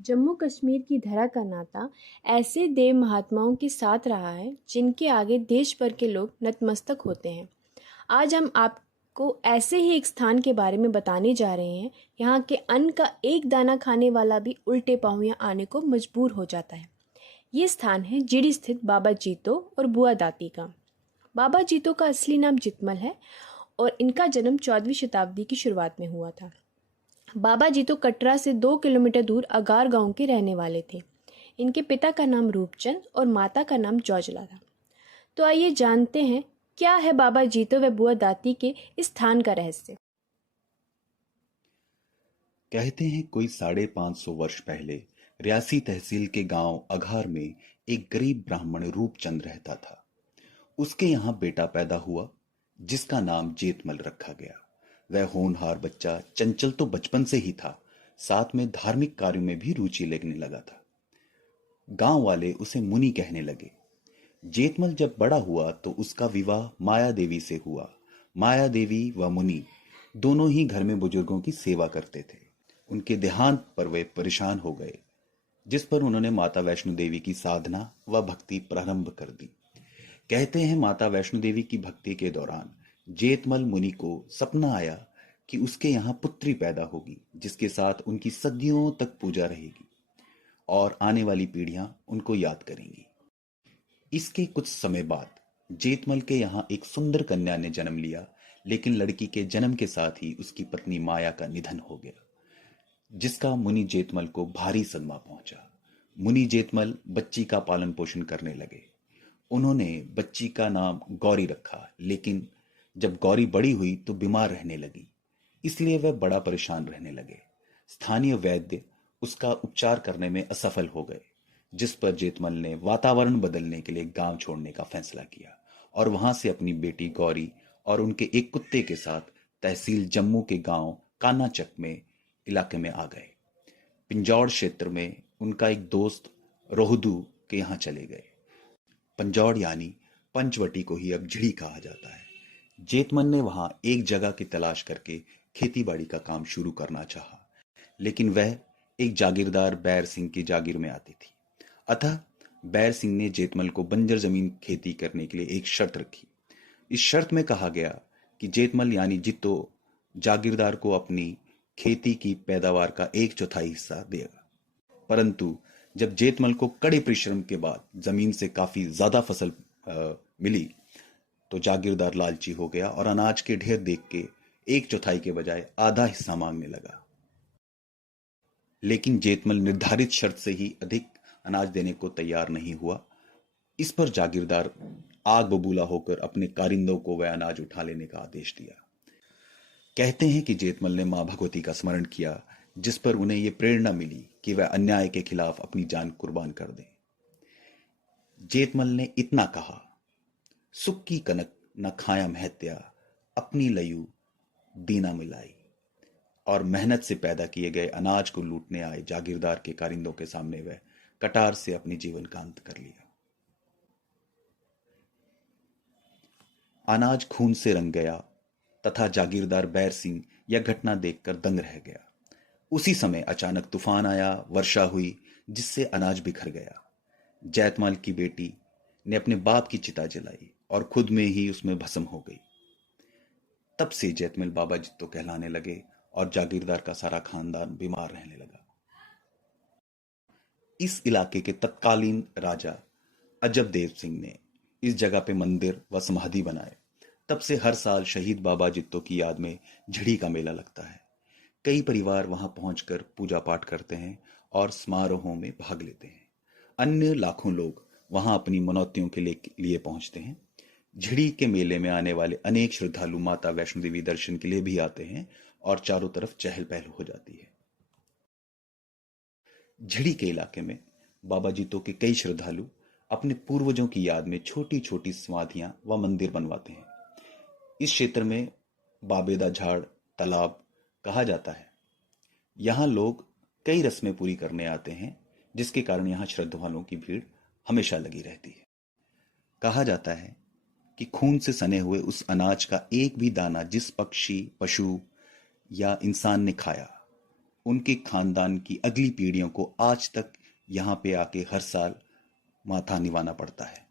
जम्मू कश्मीर की धरा का नाता ऐसे देव महात्माओं के साथ रहा है जिनके आगे देश भर के लोग नतमस्तक होते हैं। आज हम आपको ऐसे ही एक स्थान के बारे में बताने जा रहे हैं। यहाँ के अन्न का एक दाना खाने वाला भी उल्टे पांव यहाँ आने को मजबूर हो जाता है। ये स्थान है जीडी स्थित बाबा जीतो और बुआ दाती का। बाबा जीतो का असली नाम जितमल है और इनका जन्म 14वीं शताब्दी की शुरुआत में हुआ था। बाबा जीतो कटरा से 2 किलोमीटर दूर अगार गांव के रहने वाले थे। इनके पिता का नाम रूपचंद और माता का नाम जौजला था। तो आइए जानते हैं क्या है बाबा जीतो व बुआ दाती के इस स्थान का रहस्य। कहते हैं कोई 550 वर्ष पहले रियासी तहसील के गांव अघार में एक गरीब ब्राह्मण रूपचंद रहता था। उसके यहाँ बेटा पैदा हुआ जिसका नाम जेतमल रखा गया। वह होनहार बच्चा चंचल तो बचपन से ही था, साथ में धार्मिक कार्यों में भी रुचि लेने लगा था। गांव वाले उसे मुनि कहने लगे। जेतमल जब बड़ा हुआ तो उसका विवाह माया देवी से हुआ। माया देवी व मुनि दोनों ही घर में बुजुर्गों की सेवा करते थे। उनके देहांत पर वे परेशान हो गए, जिस पर उन्होंने माता वैष्णो देवी की साधना व भक्ति प्रारंभ कर दी। कहते हैं माता वैष्णो देवी की भक्ति के दौरान जेतमल मुनि को सपना आया कि उसके यहाँ पुत्री पैदा होगी जिसके साथ उनकी सदियों तक पूजा रहेगी और आने वाली पीढ़ियां उनको याद करेंगी। इसके कुछ समय बाद जेतमल के यहाँ एक सुंदर कन्या ने जन्म लिया, लेकिन लड़की के जन्म के साथ ही उसकी पत्नी माया का निधन हो गया, जिसका मुनि जेतमल को भारी सदमा पहुंचा। मुनि जेतमल बच्ची का पालन पोषण करने लगे। उन्होंने बच्ची का नाम गौरी रखा, लेकिन जब गौरी बड़ी हुई तो बीमार रहने लगी, इसलिए वह बड़ा परेशान रहने लगे। स्थानीय वैद्य उसका उपचार करने में असफल हो गए, जिस पर जेतमल ने वातावरण बदलने के लिए गांव छोड़ने का फैसला किया और वहां से अपनी बेटी गौरी और उनके एक कुत्ते के साथ तहसील जम्मू के गांव कानाचक में इलाके में आ गए। पिंजौर क्षेत्र में उनका एक दोस्त रोहदू के यहाँ चले गए। पंजौड़ यानी पंचवटी को ही अब झिड़ी कहा जाता है। जेतमल ने वहां एक जगह की तलाश करके खेतीबाड़ी का काम शुरू करना चाहा, लेकिन वह एक जागीरदार बैर सिंह की जागीर में आती थी। अतः बैर सिंह ने जेतमल को बंजर जमीन खेती करने के लिए एक शर्त रखी। इस शर्त में कहा गया कि जेतमल यानी जितो जागीरदार को अपनी खेती की पैदावार का 1/4 हिस्सा देगा। परंतु जब जेतमल को कड़े परिश्रम के बाद जमीन से काफी ज्यादा फसल मिली तो जागीरदार लालची हो गया और अनाज के ढेर देख के 1/4 के बजाय आधा हिस्सा मांगने लगा। लेकिन जेतमल निर्धारित शर्त से ही अधिक अनाज देने को तैयार नहीं हुआ। इस पर जागीरदार आग बबूला होकर अपने कारिंदों को वह अनाज उठा लेने का आदेश दिया। कहते हैं कि जेतमल ने मां भगवती का स्मरण किया, जिस पर उन्हें यह प्रेरणा मिली कि वह अन्याय के खिलाफ अपनी जान कुर्बान कर दें। जेतमल ने इतना कहा, सुख की कनक न खाया महत्या, अपनी लयू दीना मिलाई। और मेहनत से पैदा किए गए अनाज को लूटने आए जागीरदार के कारिंदों के सामने वह कटार से अपने जीवन का अंत कर लिया। अनाज खून से रंग गया तथा जागीरदार बैर सिंह यह घटना देखकर दंग रह गया। उसी समय अचानक तूफान आया, वर्षा हुई, जिससे अनाज बिखर गया। जैतमल की बेटी ने अपने बाप की चिता जलाई और खुद में ही उसमें भस्म हो गई। तब से जैतमल बाबा जित्तो कहलाने लगे और जागीरदार का सारा खानदान बीमार रहने लगा। इस इलाके के तत्कालीन राजा अजब देव सिंह ने इस जगह पे मंदिर व समाधि बनाए। तब से हर साल शहीद बाबा जित्तो की याद में झिड़ी का मेला लगता है। कई परिवार वहां पहुंचकर पूजा पाठ करते हैं और समारोहों में भाग लेते हैं। अन्य लाखों लोग वहां अपनी मनौतियों के लिए पहुंचते हैं। झिड़ी के मेले में आने वाले अनेक श्रद्धालु माता वैष्णो देवी दर्शन के लिए भी आते हैं और चारों तरफ चहल पहल हो जाती है। झिड़ी के इलाके में बाबा जीतो के कई श्रद्धालु अपने पूर्वजों की याद में छोटी छोटी समाधियां व मंदिर बनवाते हैं। इस क्षेत्र में बाबेदा झाड़ तालाब कहा जाता है। यहां लोग कई रस्में पूरी करने आते हैं, जिसके कारण यहां श्रद्धालुओं की भीड़ हमेशा लगी रहती है। कहा जाता है कि खून से सने हुए उस अनाज का एक भी दाना जिस पक्षी, पशु या इंसान ने खाया, उनके खानदान की अगली पीढ़ियों को आज तक यहाँ पे आके हर साल माथा निभाना पड़ता है।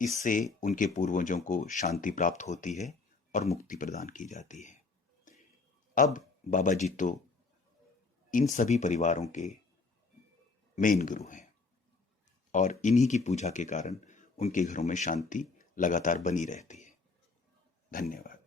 इससे उनके पूर्वजों को शांति प्राप्त होती है और मुक्ति प्रदान की जाती है। अब बाबा जी तो इन सभी परिवारों के मेन गुरु हैं और इन्हीं की पूजा के कारण उनके घरों में शांति लगातार बनी रहती है। धन्यवाद।